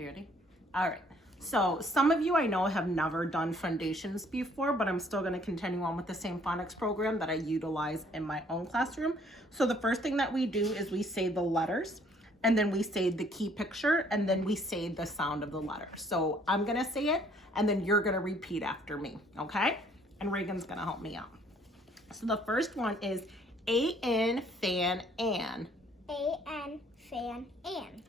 Are you ready? All right. So some of you I know have never done foundations before, but I'm still going to continue on with the same phonics program that I utilize in my own classroom. So the first thing that we do is we say the letters, and then we say the key picture, and then we say the sound of the letter. So I'm going to say it, and then you're going to repeat after me, okay? And Reagan's going to help me out. So the first one is A-N, fan, an. A-N, fan, an.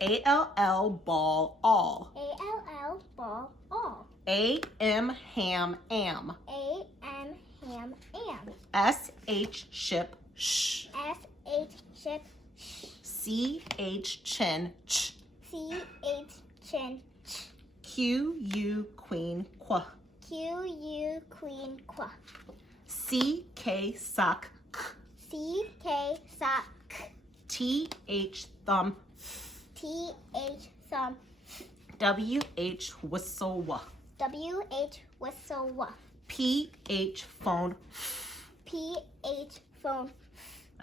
A-L-L, ball, all. A-L-L, ball, all. A-M, ham, am. A-M, ham, am. S-H, ship, sh. S-H, ship, sh. C-H, chin, ch. C-H, chin, ch. Q-U, queen, qua. Q-U, queen, qua. C-K, sock, k. C-K, sock, T-H, thumb, T-H, thumb. W-H, whistle, wa. W-H, whistle, wa. P-H, phone. P-H, phone.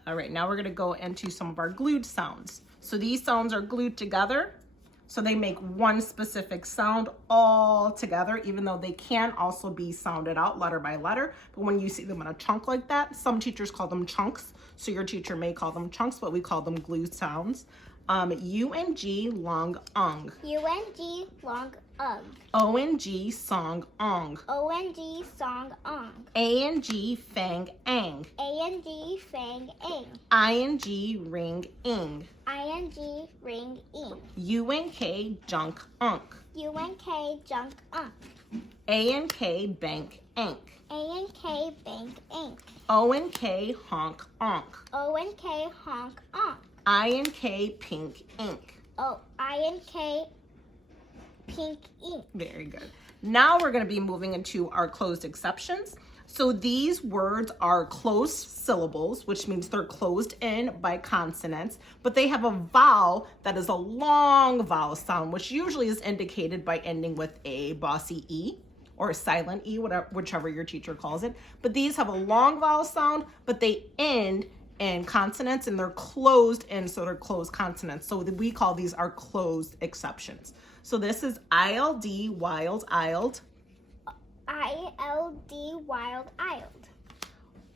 All right, now we're gonna go into some of our glued sounds. So these sounds are glued together, so they make one specific sound all together, even though they can also be sounded out letter by letter. But when you see them in a chunk like that, some teachers call them chunks. So your teacher may call them chunks, but we call them glued sounds. U-N-G, long, ung. U-N-G, long, ung. O-N-G, song, ong. O-N-G, song, ong. A-N-G, fang, ang. A-N-G, fang, ang. I-N-G, ring, ing. I-N-G, ring, ing. U-N-K, junk, unk. U-N-K, junk, unk. A-N-K, bank, ank. A-N-K, bank, ink. O-N-K, honk, onk. O-N-K, honk, onk. I-N-K, pink, ink. Oh, I-N-K, pink, ink. Very good. Now we're going to be moving into our closed exceptions. So these words are closed syllables, which means they're closed in by consonants, but they have a vowel that is a long vowel sound, which usually is indicated by ending with a bossy E or a silent E, whichever your teacher calls it. But these have a long vowel sound, but they end in consonants and they're closed in, so they're closed consonants. So we call these our closed exceptions. So this is I-L-D, wild, ild. I-L-D, wild, ild.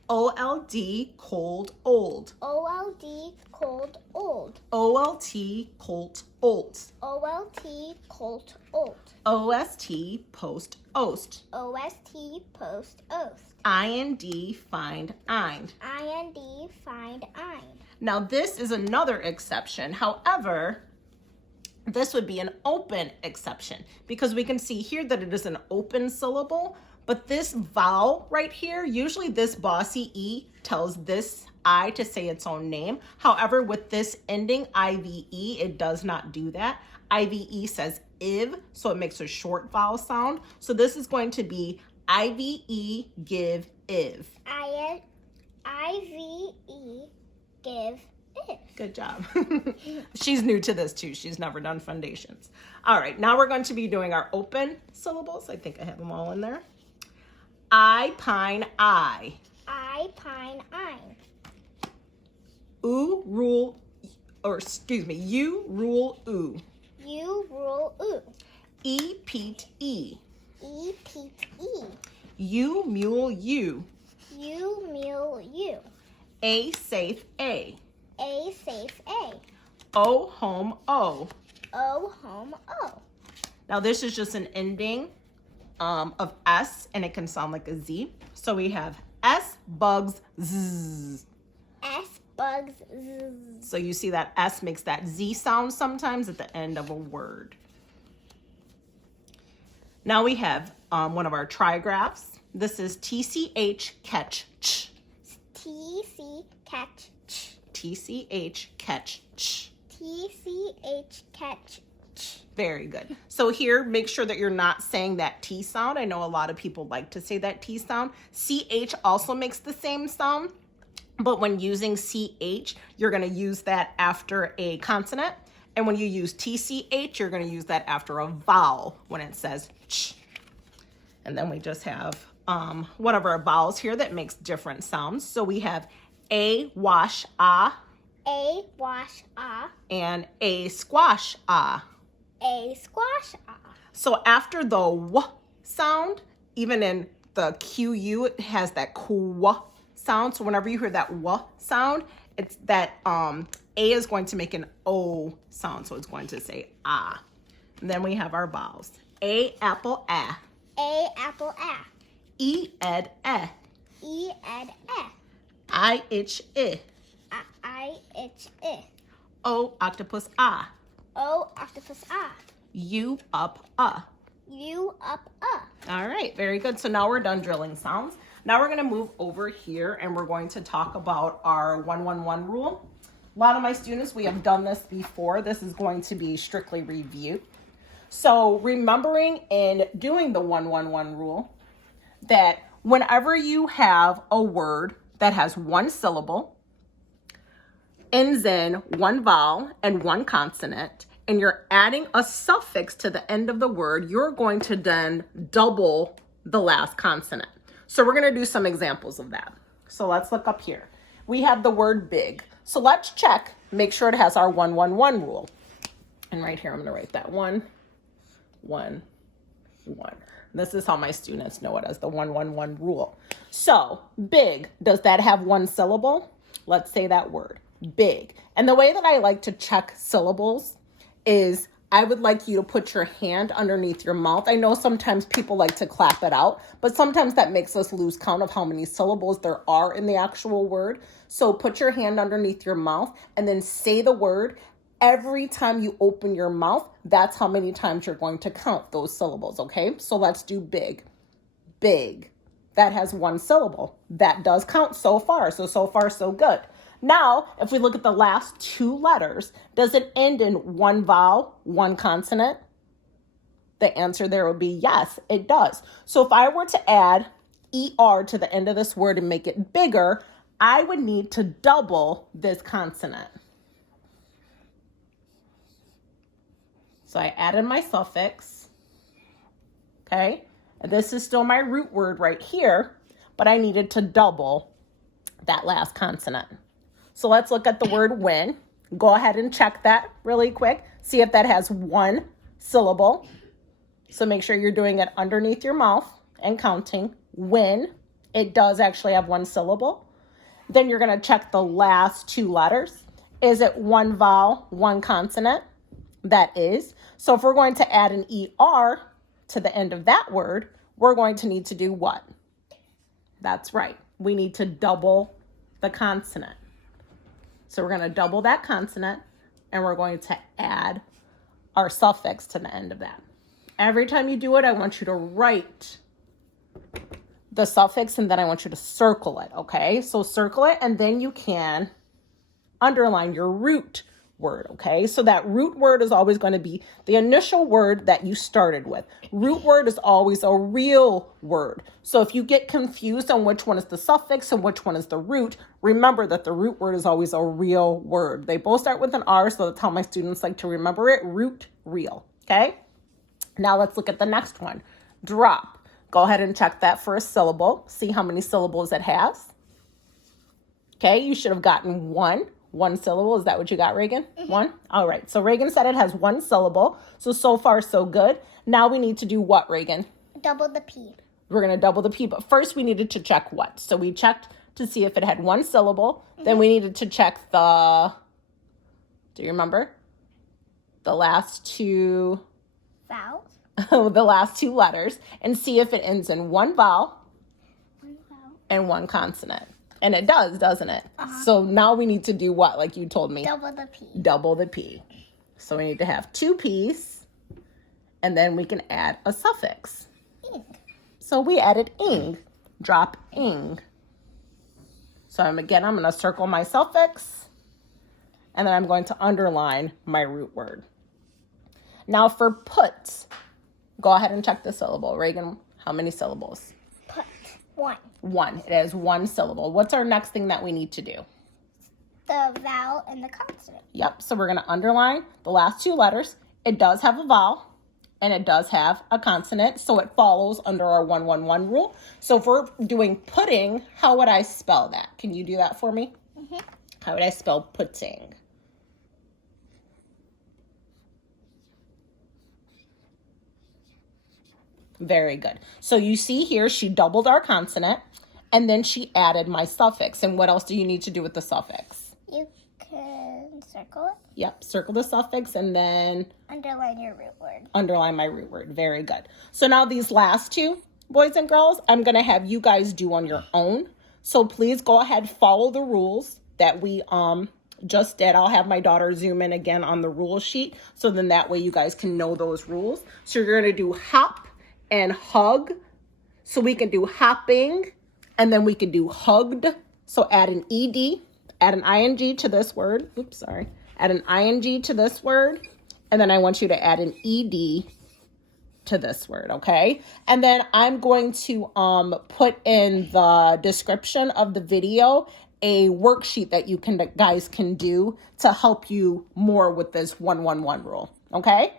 O-L-D, cold, old. O-L-D, cold, old. O-L-T, colt, olt. O-L-T, colt, old. O-S-T, post, ost. O-S-T, post, oast. I-N-D, find, eind. I-N-D, find, eind. Now this is another exception. However, this would be an open exception because we can see here that it is an open syllable, but this vowel right here, usually this bossy E tells this I to say its own name. However, with this ending I-V-E, it does not do that. I-V-E says iv, so it makes a short vowel sound. So this is going to be I-V-E, give, iv. I-V-E, give, iv. Good job. She's new to this too. She's never done foundations. All right, now we're going to be doing our open syllables. I think I have them all in there. I, pine, I. I, pine, I. You rule, oo. You rule, oo. E, peat, e. E, peat, e. You, mule, you. You, mule, you. A, safe, a. A, safe, a. O, home, o. O, home, o. Now this is just an ending of S, and it can sound like a Z. So we have S, bugs, z. S, bugs, z. So you see that S makes that Z sound sometimes at the end of a word. Now we have one of our trigraphs. This is TCH, catch, ch. T-C, catch, ch. TCH, catch, ch. T-C-H, catch, ch. Very good. So here, make sure that you're not saying that T sound. I know a lot of people like to say that T sound. CH also makes the same sound, but when using CH, you're going to use that after a consonant. And when you use TCH, you're going to use that after a vowel when it says ch. And then we just have one of our vowels here that makes different sounds. So we have A, wash, ah. A, wash, ah. And A, squash, ah. A squash ah. So after the w sound, even in the QU, it has that qu sound. So whenever you hear that w sound, it's that A is going to make an O sound. So it's going to say ah. And then we have our vowels. A apple a. A apple a. E ed e. E ed e. I itch I. I itch I. O octopus ah. O octopus ah. U up U up All right, very good. So now we're done drilling sounds. Now we're going to move over here and we're going to talk about our 1-1-1 rule. A lot of my students, we have done this before. This is going to be strictly reviewed. So remembering in doing the 1-1-1 rule that whenever you have a word that has one syllable, ends in one vowel and one consonant, and you're adding a suffix to the end of the word, you're going to then double the last consonant. So we're going to do some examples of that. So let's look up here. We have the word big. So let's check, make sure it has our 1-1-1 rule. And right here, I'm going to write that 1, 1, 1. This is how my students know it as the 1-1-1 rule. So big, does that have one syllable? Let's say that word, big. And the way that I like to check syllables is I would like you to put your hand underneath your mouth. I know sometimes people like to clap it out, but sometimes that makes us lose count of how many syllables there are in the actual word. So put your hand underneath your mouth and then say the word. Every time you open your mouth, that's how many times you're going to count those syllables, okay? So let's do big. Big. That has one syllable. That does count so far. So far, so good. Now, if we look at the last two letters, does it end in one vowel, one consonant? The answer there would be yes, it does. So if I were to add ER to the end of this word and make it bigger, I would need to double this consonant. So I added my suffix, okay? And this is still my root word right here, but I needed to double that last consonant. So let's look at the word when. Go ahead and check that really quick. See if that has one syllable. So make sure you're doing it underneath your mouth and counting. When it does actually have one syllable. Then you're going to check the last two letters. Is it one vowel, one consonant? That is. So if we're going to add an ER to the end of that word, we're going to need to do what? That's right. We need to double the consonant. So we're going to double that consonant and we're going to add our suffix to the end of that. Every time you do it, I want you to write the suffix and then I want you to circle it, okay? So circle it and then you can underline your root word, okay? So that root word is always going to be the initial word that you started with. Root word is always a real word. So if you get confused on which one is the suffix and which one is the root, remember that the root word is always a real word. They both start with an R, so that's how my students like to remember it. Root, real, okay? Now let's look at the next one. Drop. Go ahead and check that for a syllable. See how many syllables it has. Okay, you should have gotten one syllable. Is that what you got, Reagan? Mm-hmm. One? All right. So Reagan said it has one syllable. So far, so good. Now we need to do what, Reagan? Double the P. We're going to double the P. But first we needed to check what? So we checked to see if it had one syllable. Mm-hmm. Then we needed to check the, do you remember? The last two. Vowels? The last two letters. And see if it ends in one vowel and one consonant. And it does, doesn't it? Uh-huh. So now we need to do what, like you told me? Double the P. Double the P. So we need to have two P's, and then we can add a suffix. Ing. So we added ing. Drop ing. So I'm going to circle my suffix, and then I'm going to underline my root word. Now for put, go ahead and check the syllable. Reagan, how many syllables? Put. One. One. It has one syllable. What's our next thing that we need to do? The vowel and the consonant. Yep. So we're going to underline the last two letters. It does have a vowel and it does have a consonant. So it follows under our 1-1-1 rule. So if we're doing pudding, how would I spell that? Can you do that for me? Mm-hmm. How would I spell pudding? Very good. So you see here, she doubled our consonant, and then she added my suffix. And what else do you need to do with the suffix? You can circle it. Yep, circle the suffix and then Underline your root word. underline my root word. Very good. So now these last two, boys and girls, I'm going to have you guys do on your own. So please go ahead, follow the rules that we just did. I'll have my daughter zoom in again on the rule sheet. So then that way you guys can know those rules. So you're going to do hop and hug. So we can do hopping and then we can do hugged. So add an ED, add an ING to this word. Oops, sorry. Add an ING to this word. And then I want you to add an ED to this word, okay? And then I'm going to put in the description of the video a worksheet that you guys can do to help you more with this 1-1-1 rule, okay?